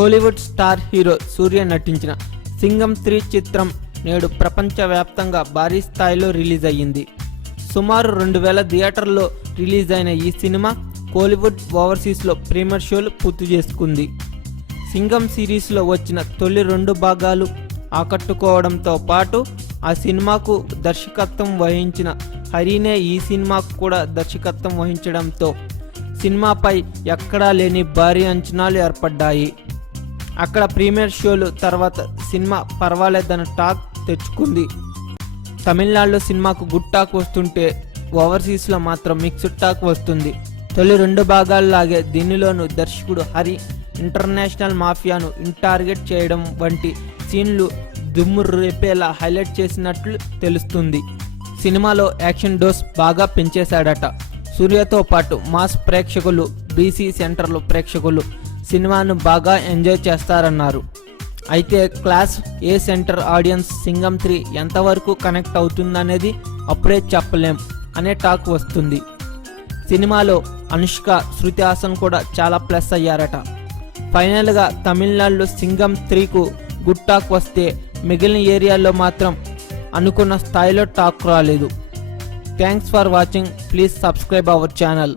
Kollywood star hero సూర్య నటించిన సింగం 3 చిత్రం నేడు ప్రపంచవ్యాప్తంగా భారీ స్థాయిలో రిలీజ్ అయ్యింది. సుమారు 2000 థియేటర్లో రిలీజ్ అయిన ఈ సినిమా కోలీవుడ్ ఓవర్సీస్లో ప్రీమియర్ షోలు పూర్తి చేసుకుంది. సింగం సిరీస్లో వచ్చిన తొలి 2 భాగాలు ఆకట్టుకోవడంతో పాటు ఆ సినిమాకు దర్శకత్వం వహించిన హరినే ఈ సినిమాకు కూడా దర్శకత్వం వహించడంతో సినిమాపై ఎక్కడా లేని భారీ అంచనాలు ఏర్పడ్డాయి. అక్కడ ప్రీమియర్ షోలు తర్వాత సినిమా పర్వాలేదన్న టాక్ తెచ్చుకుంది. తమిళనాడులో సినిమాకు గుడ్ టాక్ వస్తుంటే ఓవర్సీస్లో మాత్రం మిక్స్డ్ టాక్ వస్తుంది. తొలి 2 భాగాల్లాగే దీనిలోనూ దర్శకుడు హరి ఇంటర్నేషనల్ మాఫియాను టార్గెట్ చేయడం వంటి సీన్లు దుమ్ము రేపేలా హైలైట్ చేసినట్లు తెలుస్తుంది. సినిమాలో యాక్షన్ డోస్ బాగా పెంచేశాడట. సూర్యతో పాటు మాస్ ప్రేక్షకులు, బీసీ సెంటర్లు ప్రేక్షకులు సినిమాను బాగా ఎంజాయ్ చేస్తారన్నారు. అయితే క్లాస్ ఏ సెంటర్ ఆడియన్స్ సింగం 3 ఎంతవరకు కనెక్ట్ అవుతుందనేది అప్పుడే చెప్పలేం అనే టాక్ వస్తుంది. సినిమాలో అనుష్క, శృతి హాసన్ కూడా చాలా ప్లస్ అయ్యారట. ఫైనల్గా తమిళనాడులో సింగం 3కు గుడ్ టాక్ వస్తే మిగిలిన ఏరియాల్లో మాత్రం అనుకున్న స్థాయిలో టాక్ రాలేదు. Thanks for watching. Please subscribe our channel.